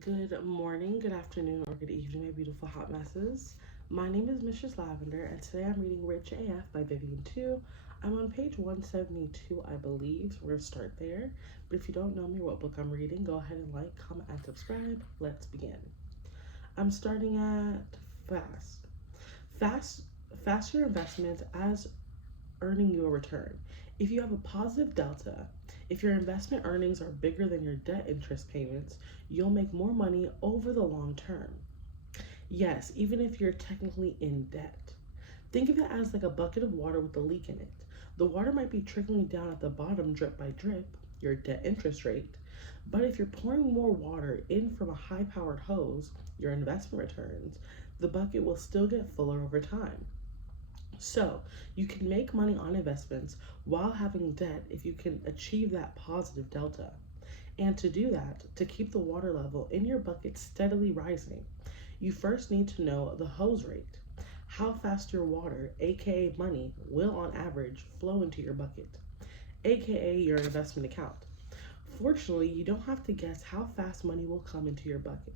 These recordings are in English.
Good morning, good afternoon, or good evening, my beautiful hot messes. My name is Mistress Lavender, and today I'm reading Rich AF by Vivian Tu. I'm on page 172, I believe, so we're going to start there. But if you don't know me or what book I'm reading, go ahead and like, comment, and subscribe. Let's begin. I'm starting at Fast. Fast, Faster investments as earning you a return. If you have a positive delta, if your investment earnings are bigger than your debt interest payments, you'll make more money over the long term. Yes, even if you're technically in debt. Think of it as like a bucket of water with a leak in it. The water might be trickling down at the bottom drip by drip, your debt interest rate, but if you're pouring more water in from a high powered hose, your investment returns, the bucket will still get fuller over time. So, you can make money on investments while having debt if you can achieve that positive delta. And to do that, to keep the water level in your bucket steadily rising, you first need to know the hose rate. How fast your water, aka money, will on average flow into your bucket, aka your investment account. Fortunately, you don't have to guess how fast money will come into your bucket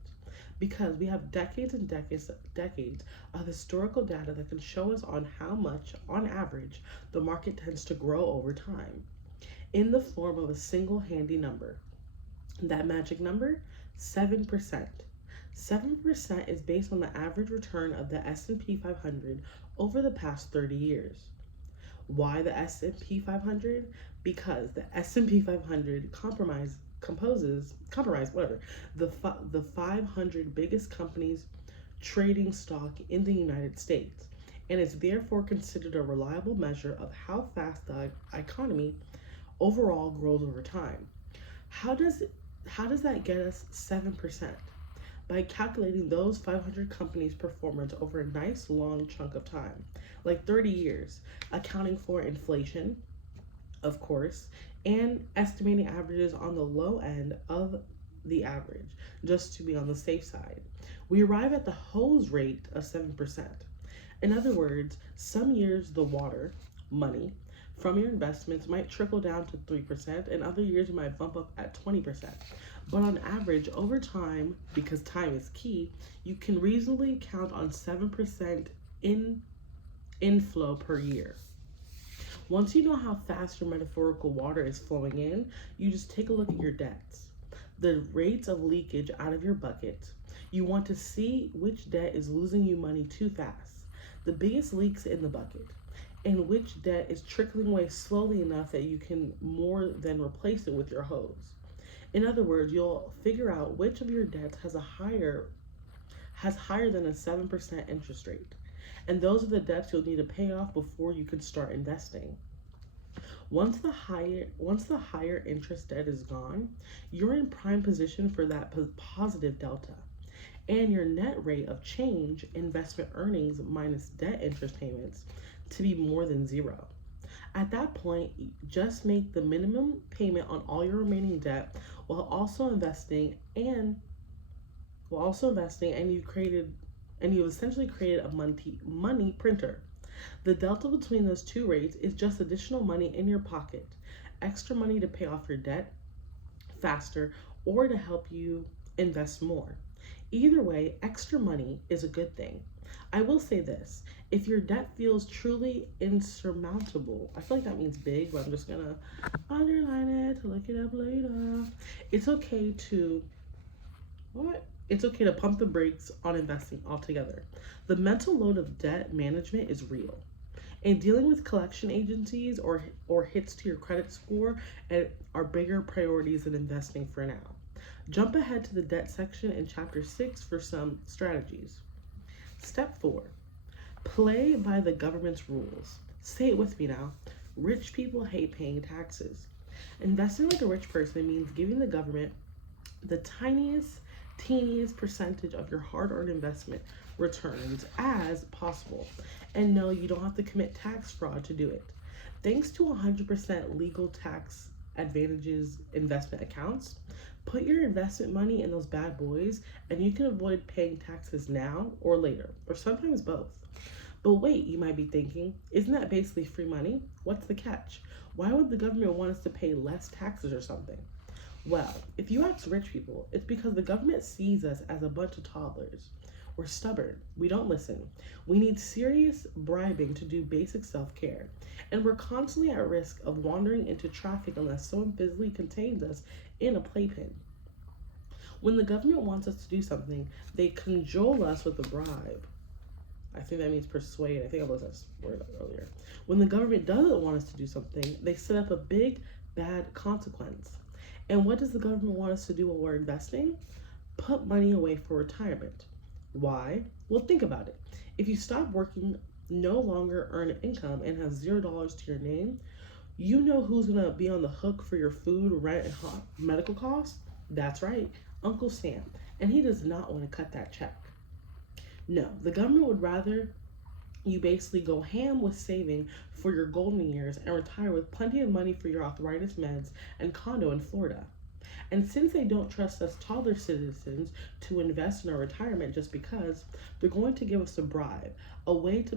because we have decades and decades of historical data that can show us on how much, on average, the market tends to grow over time in the form of a single handy number. That magic number, 7%. 7% is based on the average return of the S&P 500 over the past 30 years. Why the S&P 500? Because the S&P 500 comprise whatever the 500 biggest companies trading stock in the United States, and is therefore considered a reliable measure of how fast the economy overall grows over time. How does how does that get us 7%? By calculating those 500 companies' performance over a nice long chunk of time, like 30 years, accounting for inflation, of course, and estimating averages on the low end of the average, just to be on the safe side. We arrive at the hose rate of 7%. In other words, some years the water, money, from your investments might trickle down to 3%, and other years it might bump up at 20%. But on average, over time, because time is key, you can reasonably count on 7% in inflow per year. Once you know how fast your metaphorical water is flowing in, you just take a look at your debts, the rates of leakage out of your bucket. You want to see which debt is losing you money too fast, the biggest leaks in the bucket, and which debt is trickling away slowly enough that you can more than replace it with your hose. In other words, you'll figure out which of your debts has higher than a 7% interest rate. And those are the debts you'll need to pay off before you can start investing. Once the higher interest debt is gone, you're in prime position for that positive delta. And your net rate of change, investment earnings minus debt interest payments, to be more than zero. At that point, just make the minimum payment on all your remaining debt while also investing and you essentially created a money printer. The delta between those two rates is just additional money in your pocket, extra money to pay off your debt faster or to help you invest more. Either way, extra money is a good thing. I will say this, if your debt feels truly insurmountable, I feel like that means big, but I'm just gonna underline it to look it up later. It's okay to what? It's okay to pump the brakes on investing altogether. The mental load of debt management is real. And dealing with collection agencies or hits to your credit score are bigger priorities than investing for now. Jump ahead to the debt section in chapter 6 for some strategies. Step 4. Play by the government's rules. Say it with me now. Rich people hate paying taxes. Investing like a rich person means giving the government the teeniest percentage of your hard-earned investment returns as possible. And no, you don't have to commit tax fraud to do it. Thanks to 100% legal tax advantages investment accounts, put your investment money in those bad boys and you can avoid paying taxes now or later, or sometimes both. But wait, you might be thinking, isn't that basically free money? What's the catch? Why would the government want us to pay less taxes or something? Well, if you ask rich people, it's because the government sees us as a bunch of toddlers. We're stubborn. We don't listen. We need serious bribing to do basic self care. And we're constantly at risk of wandering into traffic unless someone physically contains us in a playpen. When the government wants us to do something, they cajole us with a bribe. I think that means persuade. I think I looked that word up earlier. When the government doesn't want us to do something, they set up a big, bad consequence. And what does the government want us to do while we're investing? Put money away for retirement. Why? Well, think about it. If you stop working, no longer earn income, and have $0 to your name, you know who's going to be on the hook for your food, rent, and medical costs? That's right, Uncle Sam. And he does not want to cut that check. No, the government would rather you basically go ham with saving for your golden years and retire with plenty of money for your arthritis meds and condo in Florida. And since they don't trust us toddler citizens to invest in our retirement just because, they're going to give us a bribe, a way to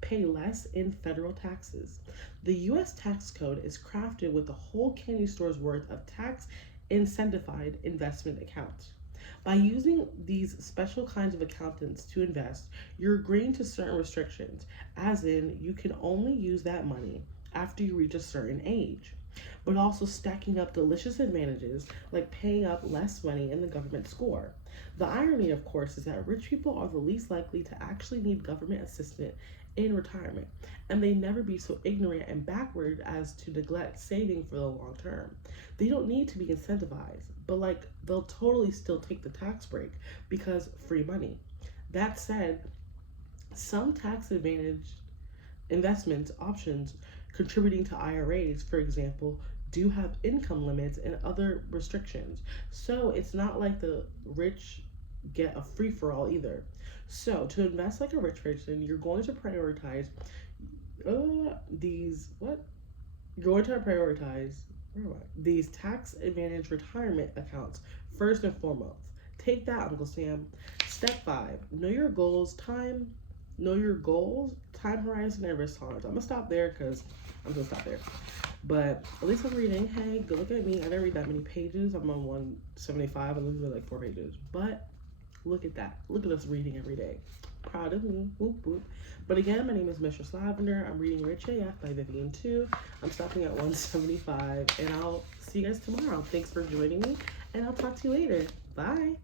pay less in federal taxes. The US tax code is crafted with a whole candy store's worth of tax incentivized investment accounts. By using these special kinds of accountants to invest, you're agreeing to certain restrictions, as in, you can only use that money after you reach a certain age, but also stacking up delicious advantages like paying up less money in the government score. The irony, of course, is that rich people are the least likely to actually need government assistance in retirement, and they never be so ignorant and backward as to neglect saving for the long term. They don't need to be incentivized, but they'll totally still take the tax break because free money. That said, some tax advantage investment options contributing to IRAs, for example, do have income limits and other restrictions. So it's not like the rich get a free for all either. So to invest like a rich person, you're going to prioritize these what? You're going to prioritize these tax advantage retirement accounts first and foremost. Take that, Uncle Sam. Step 5: know your goals, time horizon, and risk tolerance. I'm gonna stop there because I'm gonna stop there. But at least I'm reading. Hey, go look at me. I didn't read that many pages. I'm on 175. I literally read like 4 pages. But look at that. Look at us reading every day. Proud of me. Whoop, whoop. But again, my name is Mistress Lavender. I'm reading Rich AF by Vivian 2. I'm stopping at 175. And I'll see you guys tomorrow. Thanks for joining me. And I'll talk to you later. Bye.